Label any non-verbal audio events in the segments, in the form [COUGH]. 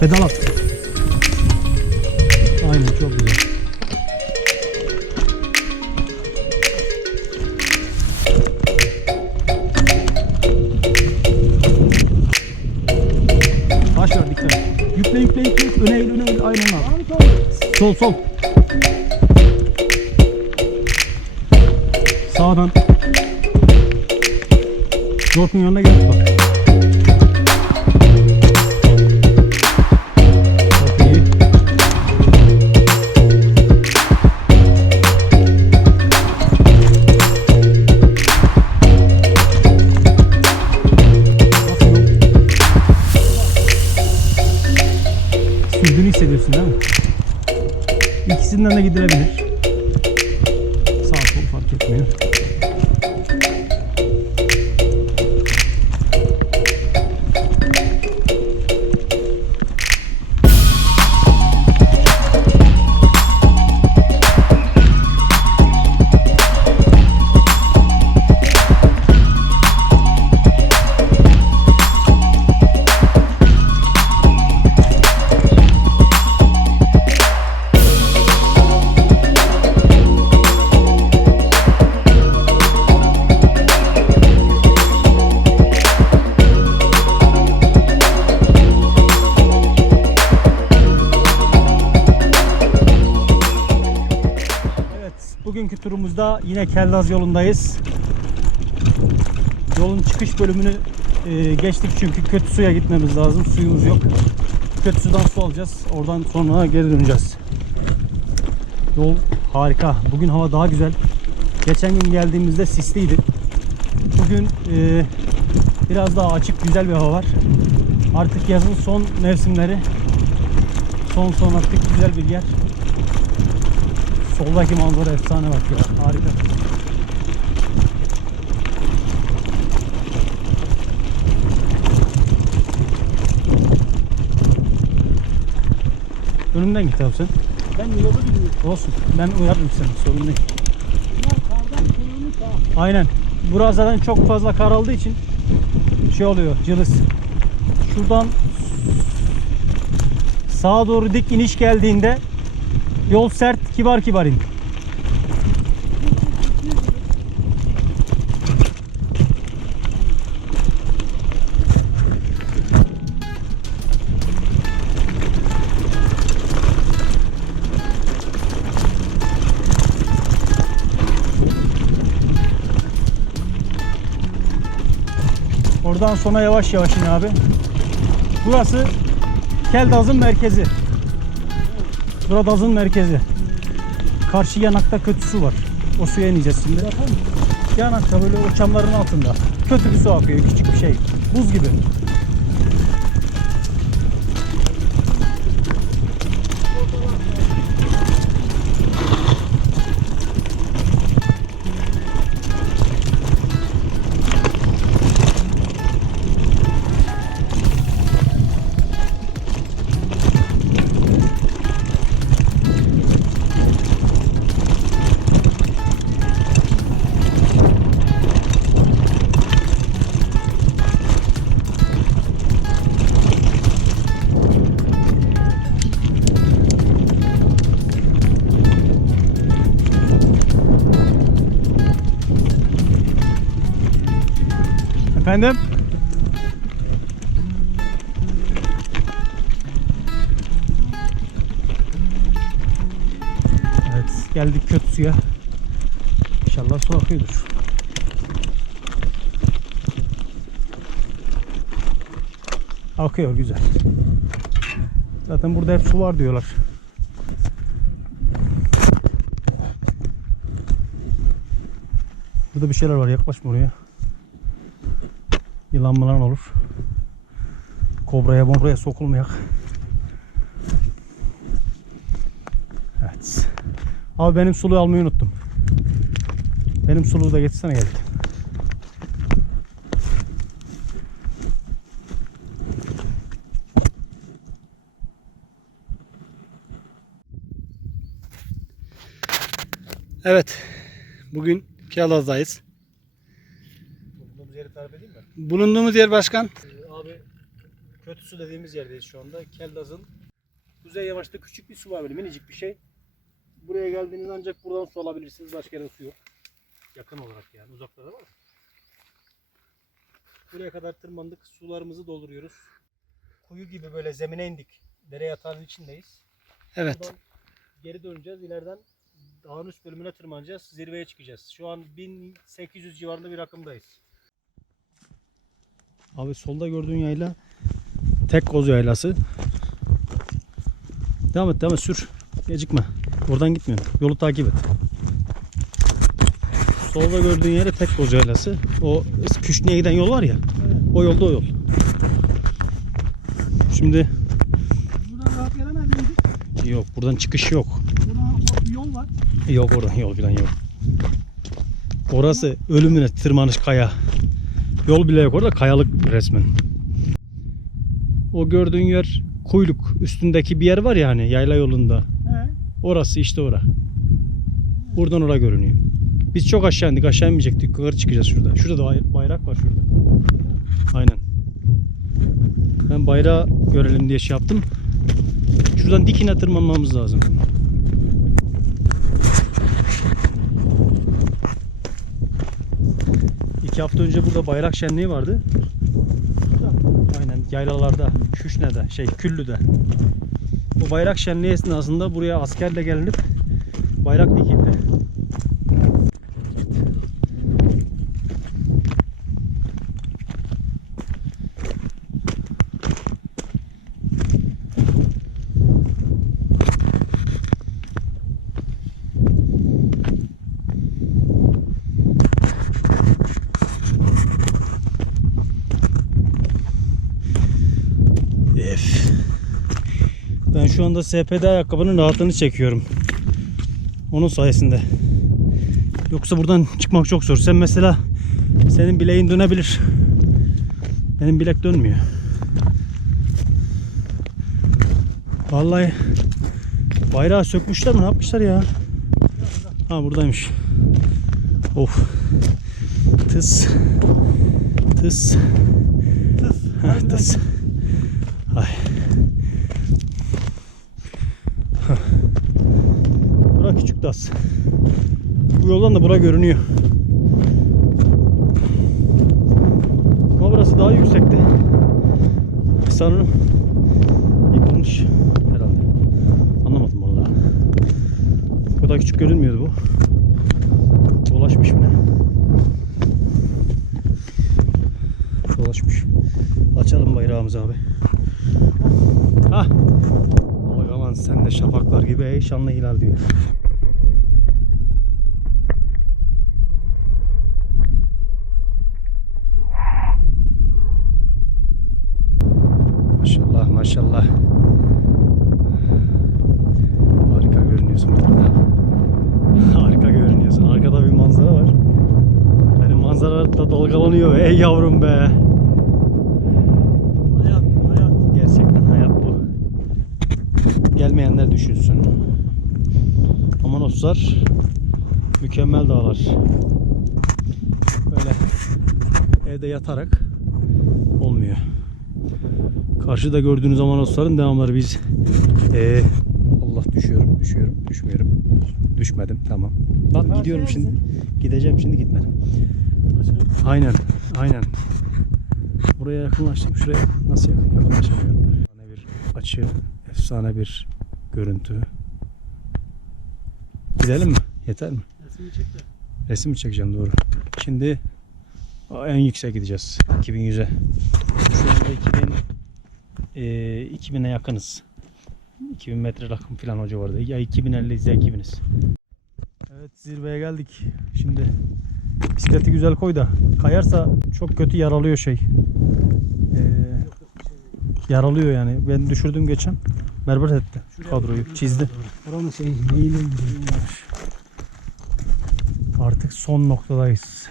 Pedal at. Aynen çok güzel. Baş ver dikkat. Yükle yükle yükle. Öne eğil öne eğil. Aynen abi. Sol sol. Sağdan. Jort'un yanına gel bak. Hissediyorsun değil mi? İkisinden de gidilebilir. Bugünkü turumuzda yine Keldaz yolundayız. Yolun çıkış bölümünü e, geçtik çünkü kötü suya gitmemiz lazım. Suyumuz yok. Kötü sudan su alacağız. Oradan sonra geri döneceğiz. Yol harika. Bugün hava daha güzel. Geçen gün geldiğimizde sisliydi. Bugün e, biraz daha açık, güzel bir hava var. Artık yazın son mevsimleri. Son son artık güzel bir yer. Soldaki manzara efsane bak ya. Harika. Önümden git abi sen. Ben yolu biliyorum. Olsun. Ben uyarırım seni. Sorun değil. Aynen. Burası zaten çok fazla kar aldığı için şey oluyor. Cılız. Şuradan sağa doğru dik iniş geldiğinde yol sert kibar kibar in. Oradan sonra yavaş yavaş in abi. Burası Keldaz'ın merkezi. Burada Daz'ın merkezi. Karşı yanakta kötü su var. O suya ineceğiz şimdi. Yanakta böyle o çamların altında. Kötü bir su akıyor. Küçük bir şey. Buz gibi. Efendim? Evet geldik kötü suya. İnşallah su akıyordur. Akıyor güzel. Zaten burada hep su var diyorlar. Burada bir şeyler var yaklaşma oraya. Yılan mılan olur. Kobraya mobraya sokulmayak. Evet. Abi benim suluğu almayı unuttum. Benim suluğu da getirsene gel. Evet. Bugün Kialaz'dayız. Bulunduğumuz yeri tarif edeyim mi? Bulunduğumuz yer başkan. Ee, abi kötü su dediğimiz yerdeyiz şu anda. Keldaz'ın kuzey yamaçta küçük bir su var böyle minicik bir şey. Buraya geldiğiniz ancak buradan su alabilirsiniz. Başka yerde su yok. Yakın olarak yani uzakta da var. Buraya kadar tırmandık. Sularımızı dolduruyoruz. Kuyu gibi böyle zemine indik. Dere yatağının içindeyiz. Evet. Buradan geri döneceğiz. İleriden dağın üst bölümüne tırmanacağız. Zirveye çıkacağız. Şu an 1800 civarında bir rakımdayız. Abi solda gördüğün yayla tek koz yaylası. Devam et devam et sür. Gecikme. Oradan gitmiyor. Yolu takip et. Solda gördüğün yere tek koz yaylası. O Küşne'ye giden yol var ya. O yolda o yol. Şimdi Buradan rahat gelemez yok buradan çıkış yok. Buradan bir yol var. Yok oradan yol falan yok. Orası ölümüne tırmanış kaya. Yol bile yok orada kayalık resmen. O gördüğün yer kuyruk üstündeki bir yer var ya hani yayla yolunda. He. Orası işte ora. Buradan ora görünüyor. Biz çok aşağı indik. Aşağı inmeyecektik. Yukarı çıkacağız şurada. Şurada da bay- bayrak var şurada. Aynen. Ben bayrağı görelim diye şey yaptım. Şuradan dikine tırmanmamız lazım. İki hafta önce burada bayrak şenliği vardı. Aynen yaylalarda, Şüşne'de, şey Küllü'de. Bu bayrak şenliği esnasında buraya askerle gelinip bayrak şu anda SPD ayakkabının rahatlığını çekiyorum. Onun sayesinde. Yoksa buradan çıkmak çok zor. Sen mesela senin bileğin dönebilir. Benim bilek dönmüyor. Vallahi bayrağı sökmüşler mi? Ne yapmışlar ya? Ha buradaymış. Of. Tıs. Tıs. Ha, tıs. Ay. Das. Bu yoldan da bura görünüyor. Ama burası daha yüksekti. Sanırım yıkılmış herhalde. Anlamadım vallahi. Bu kadar küçük görünmüyordu bu. Dolaşmış mı ne? Dolaşmış. Açalım bayrağımızı abi. Hah. Aman sen de şafaklar gibi ey şanlı hilal diyor. Maşallah maşallah. Harika görünüyorsun burada. Harika görünüyorsun. Arkada bir manzara var. Benim manzara dalgalanıyor. Ey yavrum be. Hayat, hayat. Gerçekten hayat bu. Gelmeyenler düşünsün. Amanoslar mükemmel dağlar. Böyle evde yatarak olmuyor. Karşıda gördüğünüz Amanosların devamları biz Ee, Allah düşüyorum, düşüyorum, düşmüyorum. Düşmedim tamam. Ha, gidiyorum şimdi. Gideceğim şimdi gitmedim. Aynen, aynen. Buraya yakınlaştım. Şuraya nasıl yakın? Yakınlaşamıyorum. Efsane bir açı, efsane bir görüntü. Gidelim mi? Yeter mi? Resmi çek de. Resim mi çekeceğim doğru. Şimdi en yüksek gideceğiz. 2100'e. Şu anda 2000 e, 2000'e yakınız. 2000 metre rakım falan o civarda. Ya 2050'yiz ya 2000'iz. Evet zirveye geldik. Şimdi bisikleti güzel koy da kayarsa çok kötü yaralıyor şey. Ee, yaralıyor yani. Ben düşürdüm geçen. Berbat etti kadroyu. Çizdi. Oranın şey neyle? Artık son noktadayız.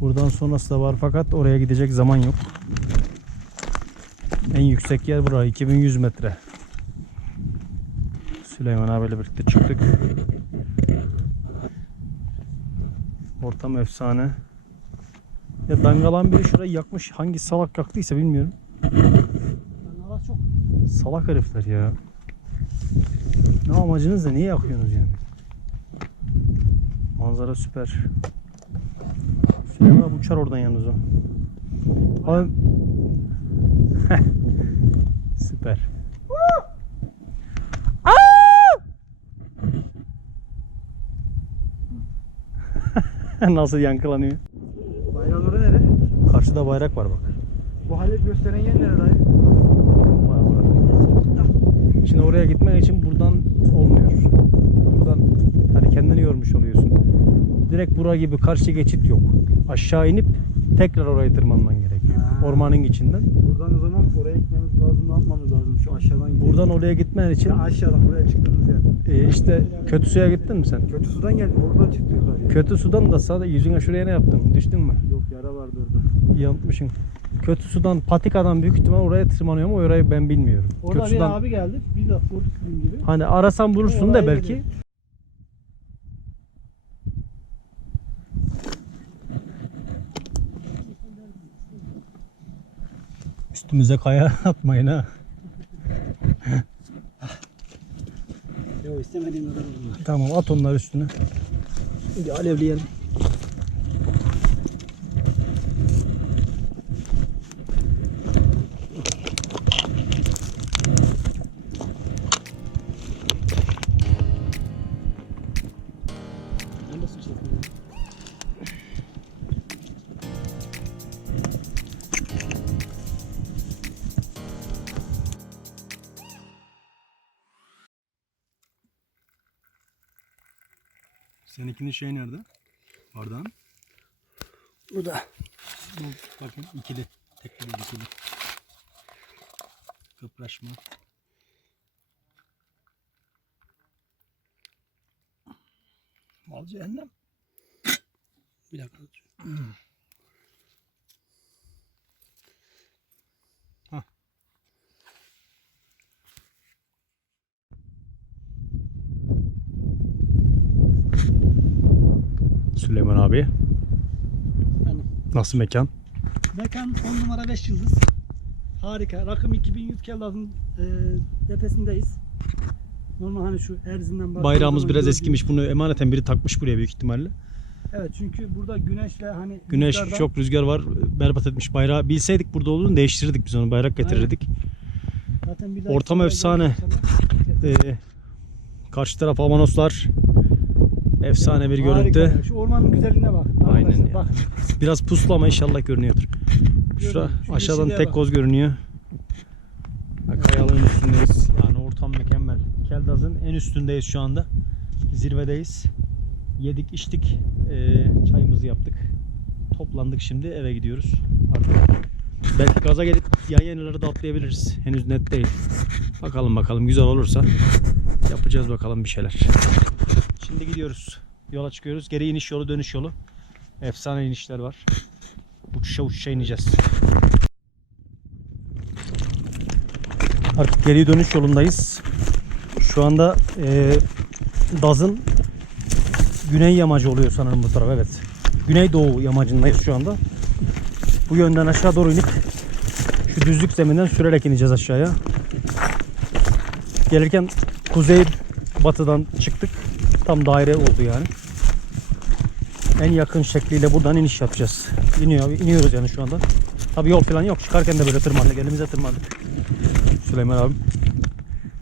Buradan sonrası da var fakat oraya gidecek zaman yok. En yüksek yer burası 2100 metre. Süleyman abiyle birlikte çıktık. Ortam efsane. Ya dangalan biri şurayı yakmış. Hangi salak yaktıysa bilmiyorum. Ara çok. Salak herifler ya. Ne amacınız da niye yakıyorsunuz yani? Manzara süper. Süleyman abi uçar oradan yalnız o. Abi... [LAUGHS] süper. [LAUGHS] Nasıl yankılanıyor? Bayramları nere? Karşıda bayrak var bak. Bu halep gösteren yer nere dayı? Şimdi oraya gitmek için buradan olmuyor. Buradan hani kendini yormuş oluyorsun. Direkt bura gibi karşı geçit yok. Aşağı inip tekrar oraya tırmanman gerekiyor. Ha. Ormanın içinden. Buradan o zaman oraya gitmemiz lazım, ne yapmamız lazım? Şu aşağıdan gidelim. Buradan oraya gitmen için Ya aşağıdan buraya çıktığımız. E, işte kötü suya gittin mi sen? Kötü sudan geldik, oradan çıktık yukarıya. Kötü sudan da sadece yüzüne şuraya ne yaptın? Düştün mü? Yok yara vardı orada. Yanmışsın. Kötü sudan patikadan büyük ihtimal oraya tırmanıyor ama orayı ben bilmiyorum. Orada kötü bir sudan abi geldi, biz de vurduk sizin gibi. Hani arasan bulursun da belki. gidelim. Üstümüze kaya [LAUGHS] atmayın ha. Yok istemediğim kadar. Tamam at onları üstüne. Şimdi alevleyelim. Seninkinin şey nerede? Bardağın. Bu da. Bakın ikili. Tekli değil ikili. Kıpraşma. Mal cehennem. Bir dakika. Süleyman abi. Benim. Nasıl mekan? Mekan 10 numara 5 yıldız. Harika. Rakım 2100 Kellaz'ın e, tepesindeyiz. Normal hani şu Erzin'den Bayrağımız biraz gördüğünüz- eskimiş. Bunu emaneten biri takmış buraya büyük ihtimalle. Evet çünkü burada güneşle hani Güneş rüzgardan- çok rüzgar var. Berbat etmiş bayrağı. Bilseydik burada olduğunu değiştirirdik biz onu. Bayrak getirirdik. Zaten bir Ortam efsane. Ee, karşı taraf Amanoslar. Efsane bir görüntü. Harika ya. Şu ormanın güzelliğine bak. Aynen Arkadaşlar, ya. Bak. Biraz puslu ama inşallah görünüyordur. Şura. Şu aşağıdan yeşilliğe tek bak. koz görünüyor. Bak kayalığın üstündeyiz. Yani ortam mükemmel. Keldaz'ın en üstündeyiz şu anda. Zirvedeyiz. Yedik içtik. Ee, çayımızı yaptık. Toplandık şimdi eve gidiyoruz. Artık belki gaza gelip yan yenileri de atlayabiliriz. Henüz net değil. Bakalım bakalım güzel olursa yapacağız bakalım bir şeyler. Şimdi gidiyoruz. Yola çıkıyoruz. Geri iniş yolu dönüş yolu. Efsane inişler var. Uçuşa uçuşa ineceğiz. Artık geri dönüş yolundayız. Şu anda e, Daz'ın güney yamacı oluyor sanırım bu taraf evet. Güneydoğu yamacındayız şu anda. Bu yönden aşağı doğru inip şu düzlük zeminden sürerek ineceğiz aşağıya. Gelirken kuzey batıdan çıktık. Tam daire oldu yani. En yakın şekliyle buradan iniş yapacağız. İniyor, iniyoruz yani şu anda. Tabii yol falan yok. Çıkarken de böyle tırmandık. Elimize tırmandık. Süleyman abi.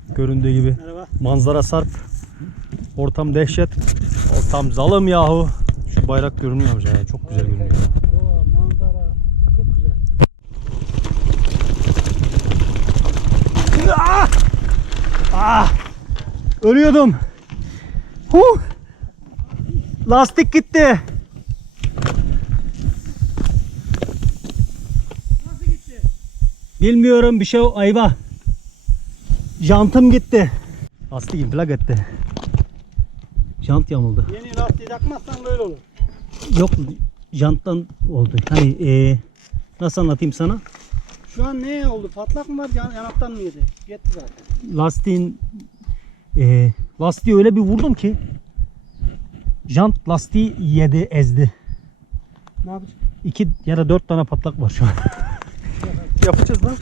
Göründüğü gibi. Merhaba. Manzara sarp. Ortam dehşet. Ortam zalım yahu. Şu bayrak görünüyor amca ya. Çok güzel görünüyor. Manzara çok güzel. Ah! Ölüyordum. Huh! Lastik gitti. Nasıl gitti? Bilmiyorum bir şey ayva. Jantım gitti. Lastik infilak etti. Jant yamuldu. Yeni lastiği takmazsan böyle olur. Yok janttan oldu. Hani eee, nasıl anlatayım sana? Şu an ne oldu? Patlak mı var? Yan, yanaktan mı yedi? Gitti zaten. Lastiğin eee lastiği öyle bir vurdum ki jant lastiği yedi ezdi. Ne yapacağız? iki ya da dört tane patlak var şu an. Yapacağız lan.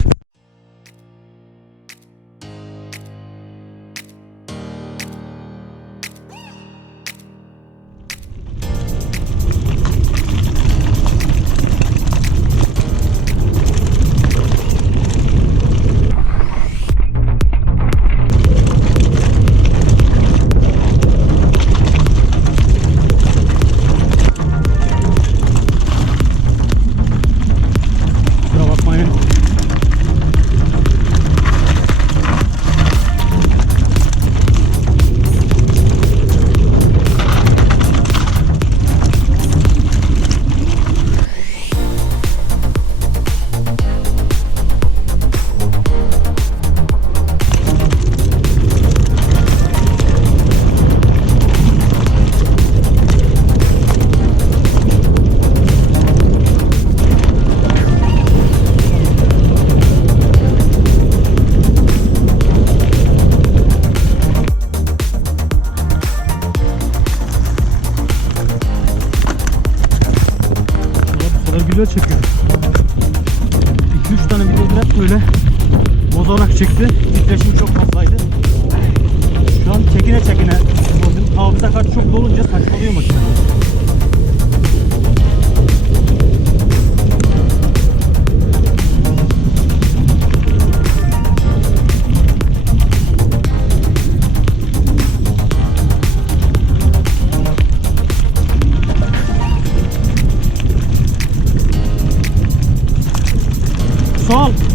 Kadar video çekiyoruz. 2-3 tane video direkt böyle bozarak çekti. Titreşim çok fazlaydı. Şu an çekine çekine bozdum. Hafıza çok dolunca saçmalıyor makine. Sol. Uf,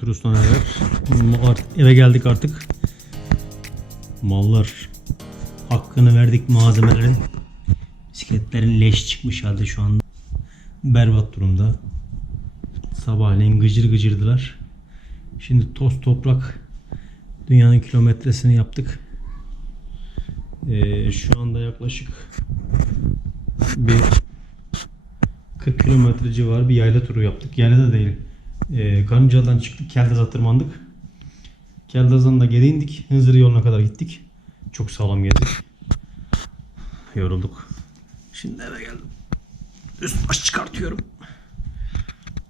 Dönerler. Artık eve geldik artık. Mallar hakkını verdik malzemelerin. Bisikletlerin leş çıkmış halde şu anda. Berbat durumda. Sabahleyin gıcır gıcırdılar. Şimdi toz toprak dünyanın kilometresini yaptık. Ee, şu anda yaklaşık bir 40 kilometre civarı bir yayla turu yaptık. Yayla da değil. Ee, Karınca'dan çıktık. Keldaz'a tırmandık. Keldaz'dan da geri indik. Hınzır yoluna kadar gittik. Çok sağlam gezdik. Yorulduk. Şimdi eve geldim. Üst baş çıkartıyorum.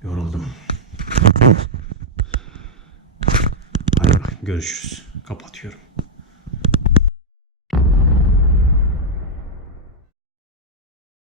Yoruldum. Bak görüşürüz. Kapatıyorum.